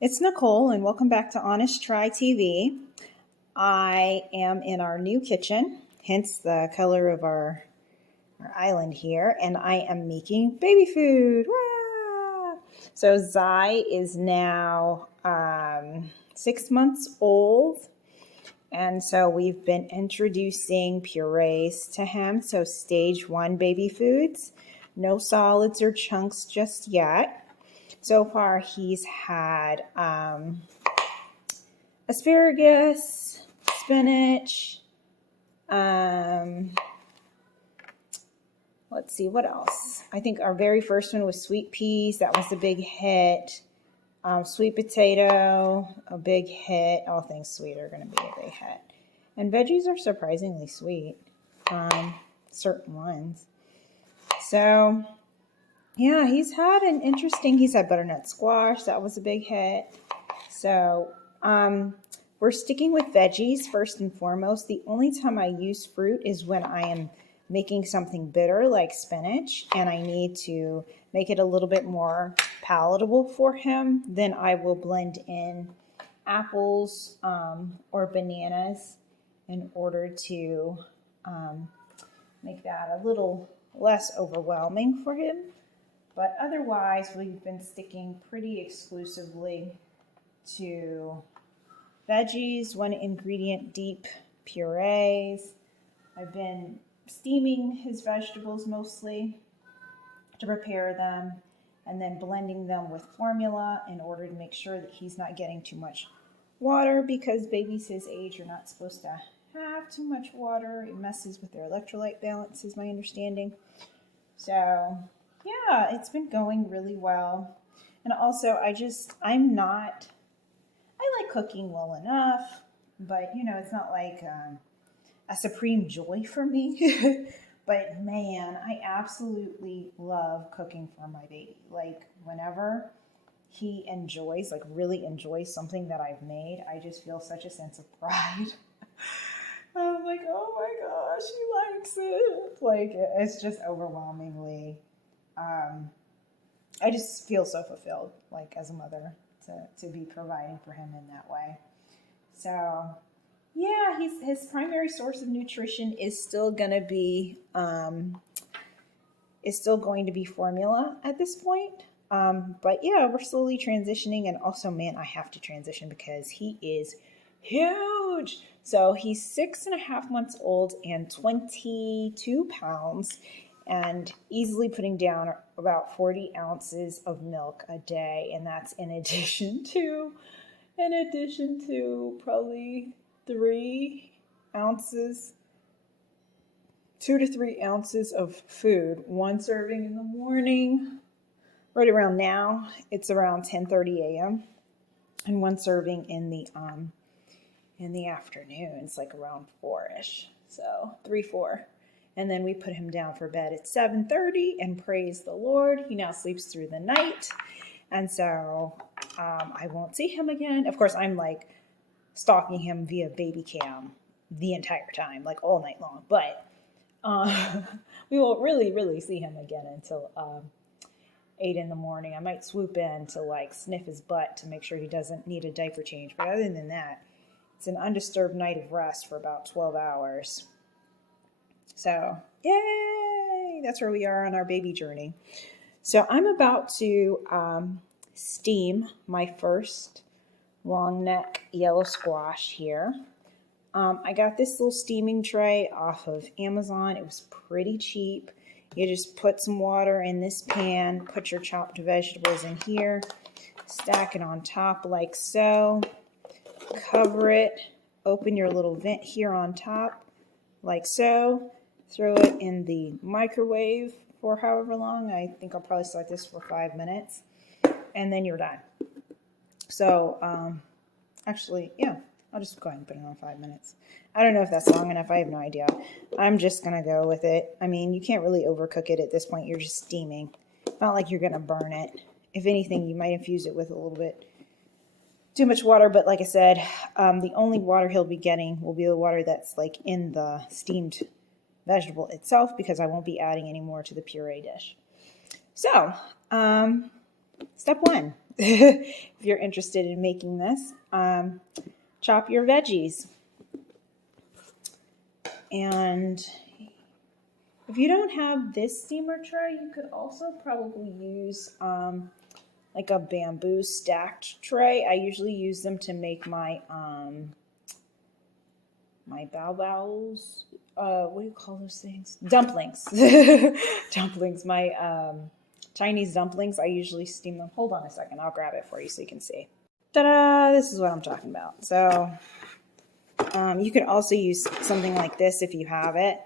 It's Nicole, and welcome back to Honest Try TV. I am in our new kitchen, hence the color of our island here, and I am making baby food. Wah! So Zai is now 6 months old, and so we've been introducing purees to him. So stage 1 baby foods, no solids or chunks just yet. So far, he's had asparagus, spinach. Let's see, what else? I think our very first one was sweet peas. That was a big hit. Sweet potato, a big hit. All things sweet are going to be a big hit. And veggies are surprisingly sweet, certain ones. So yeah, he's had butternut squash. That was a big hit. So we're sticking with veggies first and foremost. The only time I use fruit is when I am making something bitter like spinach and I need to make it a little bit more palatable for him. Then I will blend in apples or bananas in order to make that a little less overwhelming for him. But otherwise, we've been sticking pretty exclusively to veggies, 1 ingredient deep purees. I've been steaming his vegetables mostly to prepare them and then blending them with formula in order to make sure that he's not getting too much water, because babies his age are not supposed to have too much water. It messes with their electrolyte balance, is my understanding. So yeah, it's been going really well. And also, I like cooking well enough, but it's not like a supreme joy for me. But man, I absolutely love cooking for my baby. Like whenever he really enjoys something that I've made, I just feel such a sense of pride. I'm like, oh my gosh, he likes it. Like, it's just overwhelmingly, I just feel so fulfilled, like as a mother, to be providing for him in that way. So yeah, his primary source of nutrition is still going to be formula at this point. But yeah, we're slowly transitioning, and also, man, I have to transition because he is huge. So he's 6.5 months old and 22 pounds and easily putting down about 40 ounces of milk a day. And that's in addition to probably 2 to 3 ounces of food, 1 serving in the morning. Right around now, it's around 10:30 a.m. and 1 serving in the afternoon. It's like around 4-ish. So 3-4. And then we put him down for bed at 7:30, and praise the Lord, he now sleeps through the night. And so I won't see him again. Of course, I'm like stalking him via baby cam the entire time, like all night long. But we won't really see him again until 8 in the morning. I might swoop in to like sniff his butt to make sure he doesn't need a diaper change. But other than that, it's an undisturbed night of rest for about 12 hours. So, yay! That's where we are on our baby journey. So I'm about to steam my first long neck yellow squash here. I got this little steaming tray off of Amazon. It was pretty cheap. You just put some water in this pan, put your chopped vegetables in here, stack it on top like so, cover it, open your little vent here on top like so, throw it in the microwave for however long. I think I'll probably start this for 5 minutes, and then you're done. So actually, yeah, I'll just go ahead and put it on 5 minutes. I don't know if that's long enough. I have no idea. I'm just going to go with it. I mean, you can't really overcook it at this point. You're just steaming. It's not like you're going to burn it. If anything, you might infuse it with a little bit too much water. But like I said, the only water he'll be getting will be the water that's like in the steamed vegetable itself, because I won't be adding any more to the puree dish. So, step 1. if you're interested in making this. Chop your veggies. And if you don't have this steamer tray, you could also probably use like a bamboo stacked tray. I usually use them to make my my bao-baos. What do you call those things? Dumplings. Dumplings. My Chinese dumplings. I usually steam them. Hold on a second. I'll grab it for you so you can see. Ta-da! This is what I'm talking about. So you could also use something like this if you have it.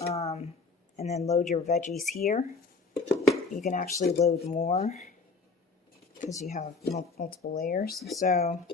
And then load your veggies here. You can actually load more because you have multiple layers. So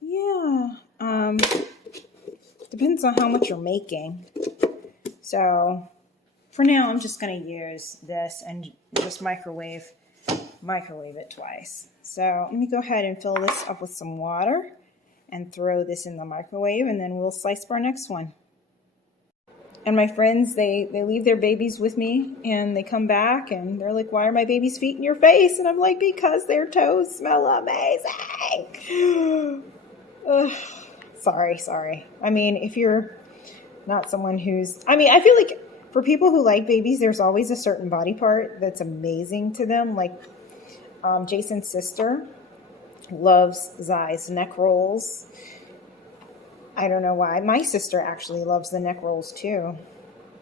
yeah, depends on how much you're making. So for now, I'm just going to use this and just microwave it twice. So let me go ahead and fill this up with some water and throw this in the microwave, and then we'll slice for our next one. And my friends, they leave their babies with me, and they come back, and they're like, why are my baby's feet in your face? And I'm like, because their toes smell amazing. Sorry. I mean, if you're not someone who's... I mean, I feel like for people who like babies, there's always a certain body part that's amazing to them. Like Jason's sister loves Zai's neck rolls. I don't know why. My sister actually loves the neck rolls too,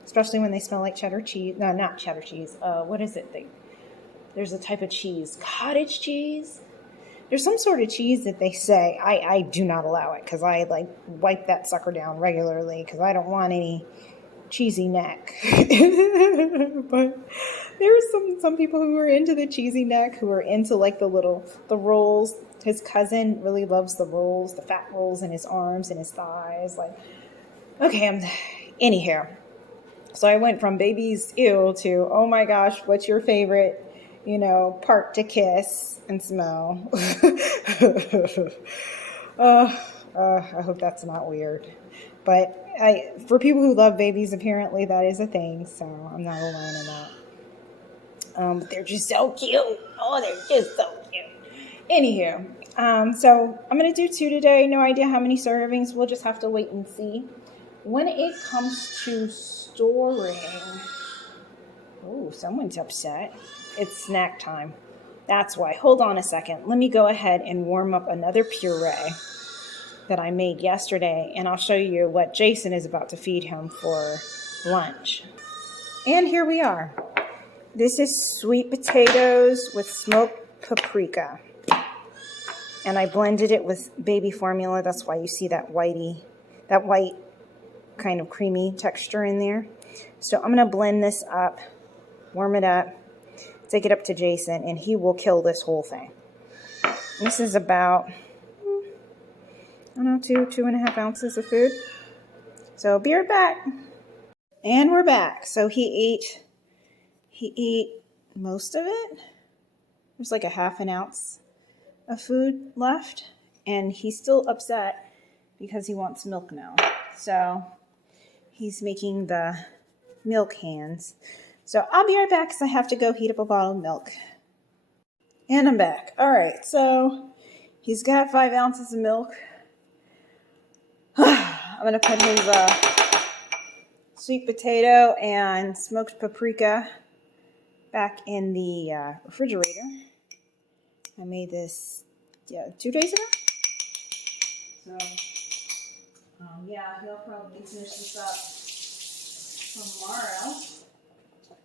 especially when they smell like cheddar cheese. No, not cheddar cheese. What is it? There's a type of cheese, cottage cheese. There's some sort of cheese that they say. I do not allow it because I like wipe that sucker down regularly because I don't want any cheesy neck. But there are some people who are into the cheesy neck, who are into like the rolls. His cousin really loves the rolls, the fat rolls in his arms and his thighs. Like, okay, anyhow. So I went from babies ew to, oh my gosh, what's your favorite, part to kiss and smell? I hope that's not weird. But for people who love babies, apparently that is a thing. So I'm not alone in that. But they're just so cute. Oh, they're just so cute. Anywho, so I'm going to do 2 today. No idea how many servings. We'll just have to wait and see. When it comes to storing, oh, someone's upset. It's snack time. That's why. Hold on a second. Let me go ahead and warm up another puree that I made yesterday, and I'll show you what Jason is about to feed him for lunch. And here we are. This is sweet potatoes with smoked paprika. And I blended it with baby formula. That's why you see that white kind of creamy texture in there. So I'm going to blend this up, warm it up, take it up to Jason, and he will kill this whole thing. This is about, 2.5 ounces of food. So be right back. And we're back. So he ate most of it. There's like a 1/2 ounce of food left, and he's still upset because he wants milk now. So he's making the milk hands. So I'll be right back because I have to go heat up a bottle of milk. And I'm back. All right, so he's got 5 ounces of milk. I'm going to put his sweet potato and smoked paprika back in the refrigerator. I made this 2 days ago. So, he'll probably finish this up tomorrow.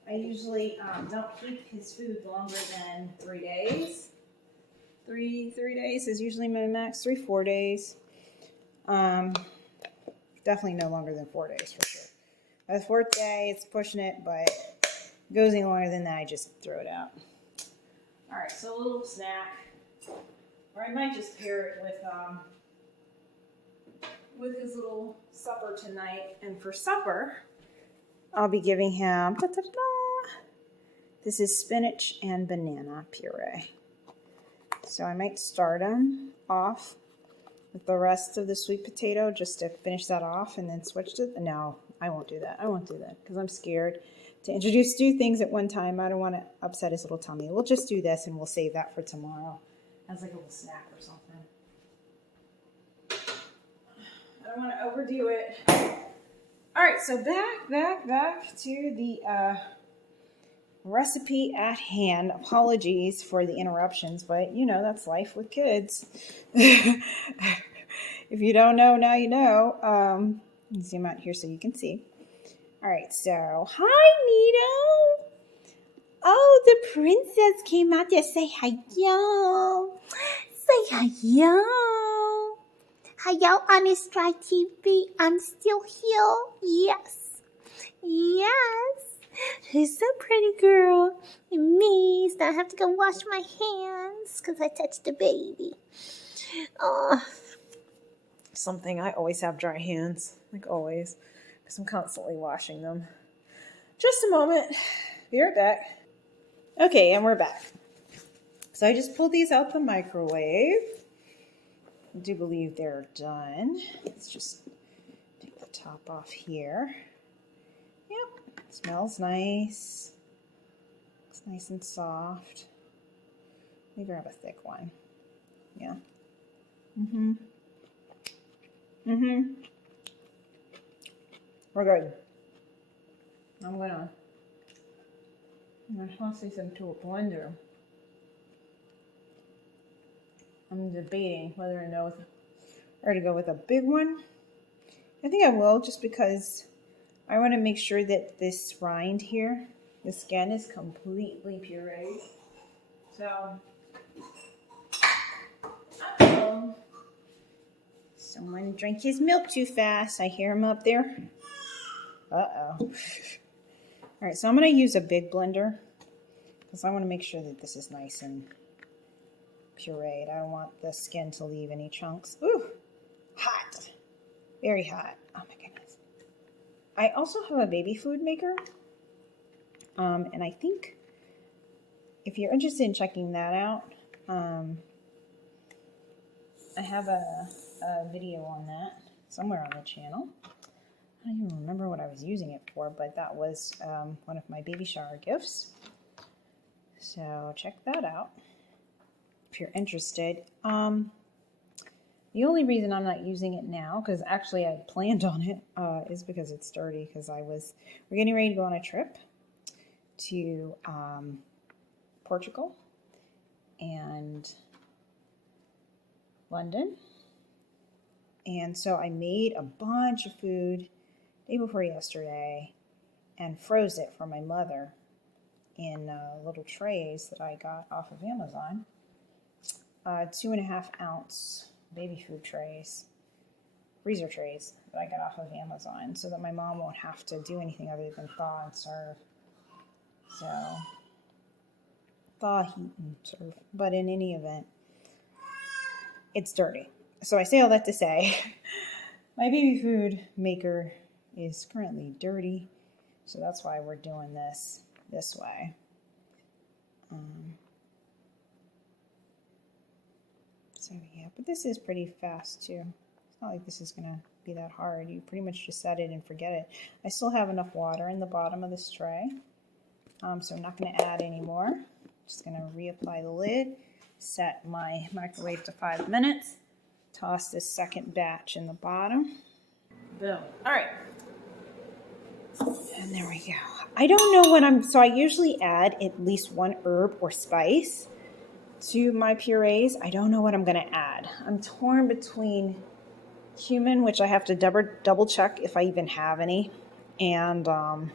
I usually don't keep his food longer than 3 days. 3 days is usually my max. 3-4 days. Definitely no longer than 4 days for sure. By the 4th day, it's pushing it, but if it goes any longer than that, I just throw it out. All right, so a little snack. Or I might just pair it with his little supper tonight. And for supper, I'll be giving him, this is spinach and banana puree. So I might start him off with the rest of the sweet potato just to finish that off and then switch to, no, I won't do that. I won't do that because I'm scared to introduce two things at one time. I don't want to upset his little tummy. We'll just do this and we'll save that for tomorrow as like a little snack or something. I don't want to overdo it. All right, so back to the recipe at hand. Apologies for the interruptions, but you know, that's life with kids. If you don't know, now you know. Zoom out here so you can see. All right, so hi, Nito. Oh, the princess came out there. Say hi, yo. Say hi, yo. Hi, yo, on Strike TV. I'm still here. Yes. Yes. Who's that pretty girl? Me. So I have to go wash my hands because I touched the baby. Something. I always have dry hands. Like always. Because I'm constantly washing them. Just a moment. Be right back. Okay, and we're back. So I just pulled these out the microwave. I do believe they're done. Let's just take the top off here. Yep, smells nice. It's nice and soft. Let me grab a thick one. Yeah. We're good. I'm gonna toss these into a blender. I'm debating whether or to go with a big one. I think I will, just because I want to make sure that this rind here, the skin, is completely pureed. So, someone drank his milk too fast. I hear him up there. Uh-oh. All right, so I'm going to use a big blender because I want to make sure that this is nice and pureed. I don't want the skin to leave any chunks. Ooh, hot. Very hot. Oh my goodness. I also have a baby food maker. And I think if you're interested in checking that out, I have a video on that somewhere on the channel. I don't even remember what I was using it for, but that was one of my baby shower gifts. So check that out if you're interested. The only reason I'm not using it now, because actually I planned on it, is because it's dirty. Because we're getting ready to go on a trip to Portugal and London. And so I made a bunch of food day before yesterday and froze it for my mother in little trays that I got off of Amazon. 2.5 ounce baby food trays, freezer trays that I got off of Amazon, so that my mom won't have to do anything other than thaw and serve. So, thaw, heat, and serve. But in any event, it's dirty. So I say all that to say, my baby food maker is currently dirty, so that's why we're doing this way. So yeah, but this is pretty fast too. It's not like this is gonna be that hard. You pretty much just set it and forget it. I still have enough water in the bottom of this tray, so I'm not gonna add any more. Just gonna reapply the lid, set my microwave to 5 minutes, toss this second batch in the bottom. Boom. All right. And there we go. I don't know so I usually add at least one herb or spice to my purees. I don't know what I'm going to add. I'm torn between cumin, which I have to double check if I even have any, and what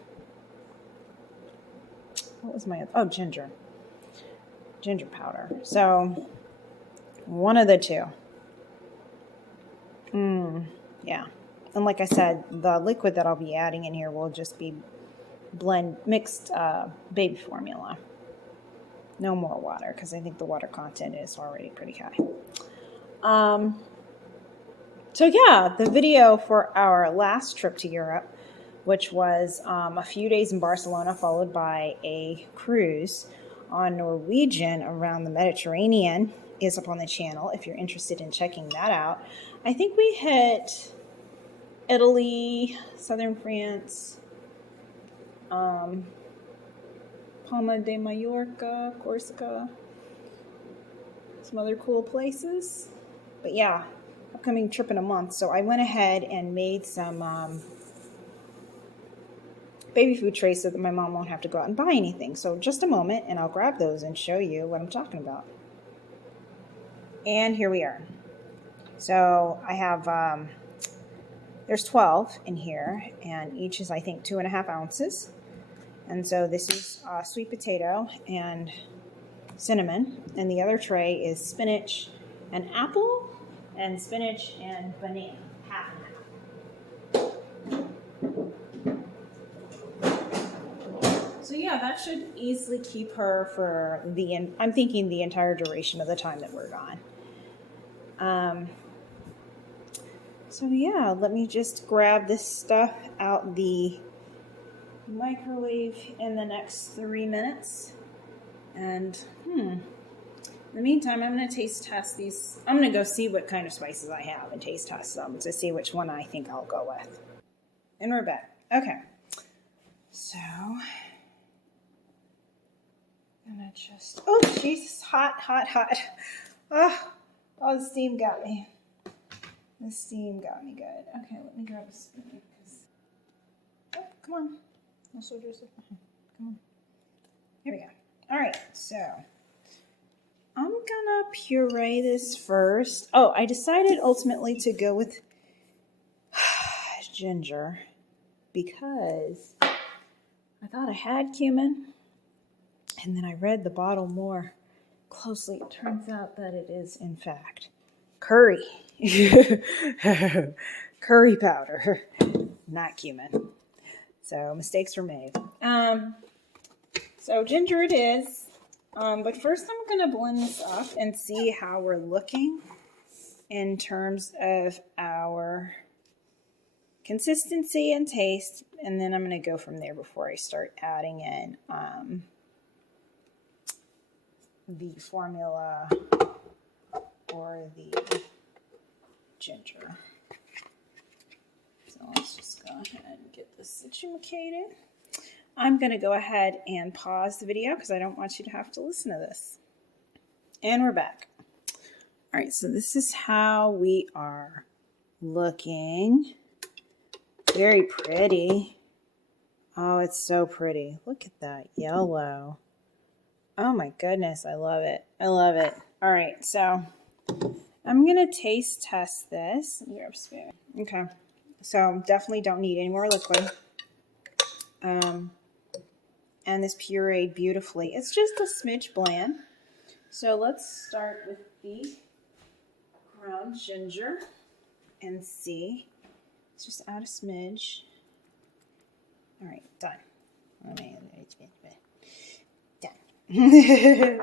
was ginger powder. So one of the two. Yeah. And like I said, the liquid that I'll be adding in here will just be mixed baby formula. No more water, because I think the water content is already pretty high. So yeah, the video for our last trip to Europe, which was a few days in Barcelona, followed by a cruise on Norwegian around the Mediterranean, is up on the channel if you're interested in checking that out. I think we hit Italy, southern France, Palma de Mallorca, Corsica, some other cool places. But yeah, upcoming trip in a month. So I went ahead and made some baby food trays so that my mom won't have to go out and buy anything. So just a moment and I'll grab those and show you what I'm talking about. And here we are. So I have, there's 12 in here, and each is, I think, 2.5 ounces. And so this is sweet potato and cinnamon. And the other tray is spinach and apple, and spinach and banana, half and half. So yeah, that should easily keep her for I'm thinking the entire duration of the time that we're gone. So yeah, let me just grab this stuff out the microwave in the next 3 minutes. And in the meantime, I'm going to taste test these. I'm going to go see what kind of spices I have and taste test them to see which one I think I'll go with. And we're back. Okay. So, I'm going to just, oh, Jesus, hot. Oh, the steam got me. The steam got me good. Okay, let me grab a spoon. Oh, come on. Also, Joseph. Come on. Here we go. All right, so I'm gonna puree this first. Oh, I decided ultimately to go with ginger because I thought I had cumin, and then I read the bottle more closely. It turns out that it is, in fact, curry. Curry powder, not cumin. So mistakes were made. So ginger it is. But first I'm going to blend this up and see how we're looking in terms of our consistency and taste. And then I'm going to go from there before I start adding in the formula or the ginger. So let's just go ahead and get this situated. I'm going to go ahead and pause the video because I don't want you to have to listen to this. And we're back. All right, so this is how we are looking. Very pretty. Oh, it's so pretty. Look at that yellow. Oh my goodness, I love it. I love it. All right, so I'm going to taste test this. Let me grab a spoon. Okay, so definitely don't need any more liquid. And this pureed beautifully. It's just a smidge bland. So let's start with the ground ginger and see. Let's just add a smidge. All right, done. Done.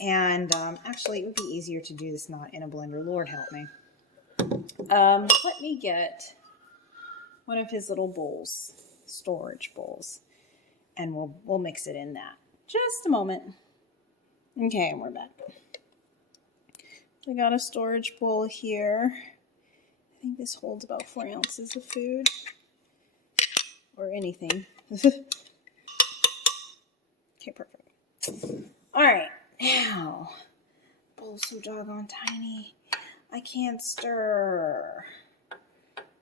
And actually, it would be easier to do this not in a blender. Lord help me. Let me get one of his little bowls, storage bowls, and we'll mix it in that. Just a moment. Okay, and we're back. We got a storage bowl here. I think this holds about 4 ounces of food or anything. Okay, perfect. All right, now, bowl's so doggone tiny. I can't stir.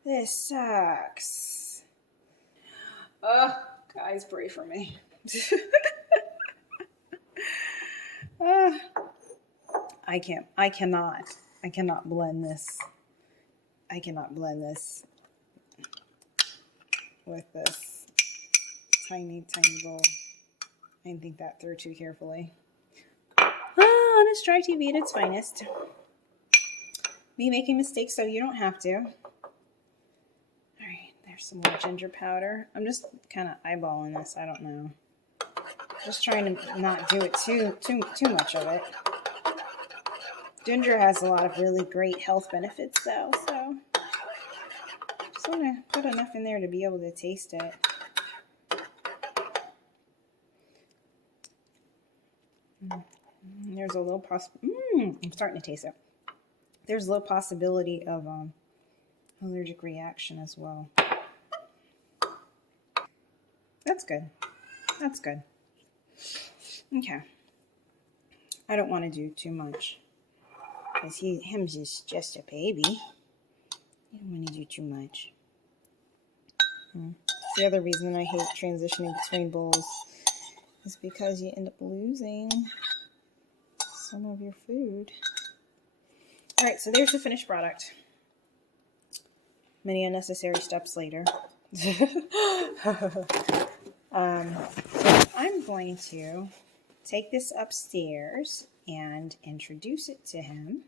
This sucks. Guys, pray for me. I cannot blend this. I cannot blend this with this tiny bowl. I didn't think that through too carefully. Honest Dry TV at its finest. Me making mistakes so you don't have to. Alright, there's some more ginger powder. I'm just kind of eyeballing this, I don't know. Just trying to not do it too much of it. Ginger has a lot of really great health benefits though, so just want to put enough in there to be able to taste it. There's a little I'm starting to taste it. There's a little possibility of allergic reaction as well. That's good. That's good. Okay. I don't want to do too much because him's is just a baby. I don't want to do too much. It's the other reason I hate transitioning between bowls is because you end up losing some of your food. All right, so there's the finished product. Many unnecessary steps later. I'm going to take this upstairs and introduce it to him.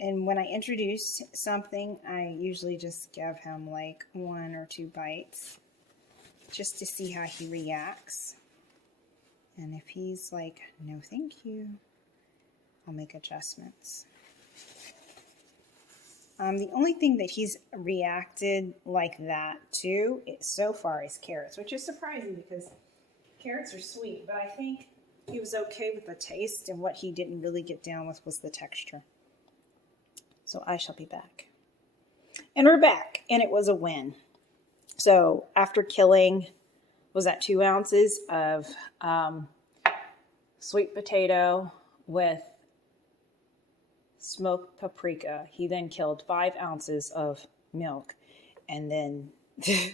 And when I introduce something, I usually just give him like 1 or 2 bites just to see how he reacts. And if he's like, no, thank you, I'll make adjustments. The only thing that he's reacted like that to so far is carrots, which is surprising because carrots are sweet, but I think he was okay with the taste, and what he didn't really get down with was the texture. So I shall be back. And we're back, and it was a win. So after killing, was that 2 ounces of sweet potato with smoked paprika, he then killed 5 ounces of milk, and then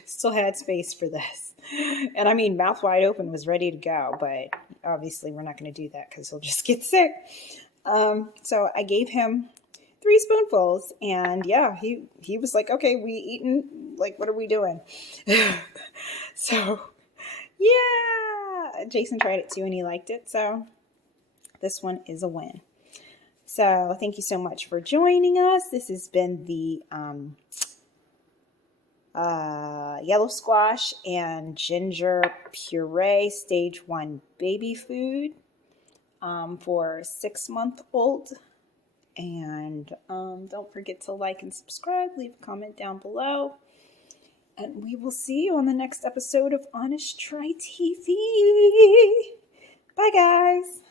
still had space for this. And I mean, mouth wide open, was ready to go, but obviously we're not going to do that because he'll just get sick. So I gave him 3 spoonfuls, and yeah, he was like, okay, we eating, like, what are we doing? So yeah, Jason tried it too and he liked it, so this one is a win. So thank you so much for joining us. This has been the yellow squash and ginger puree stage 1 baby food for 6-month-old. And don't forget to like and subscribe. Leave a comment down below. And we will see you on the next episode of Honest Try TV. Bye, guys.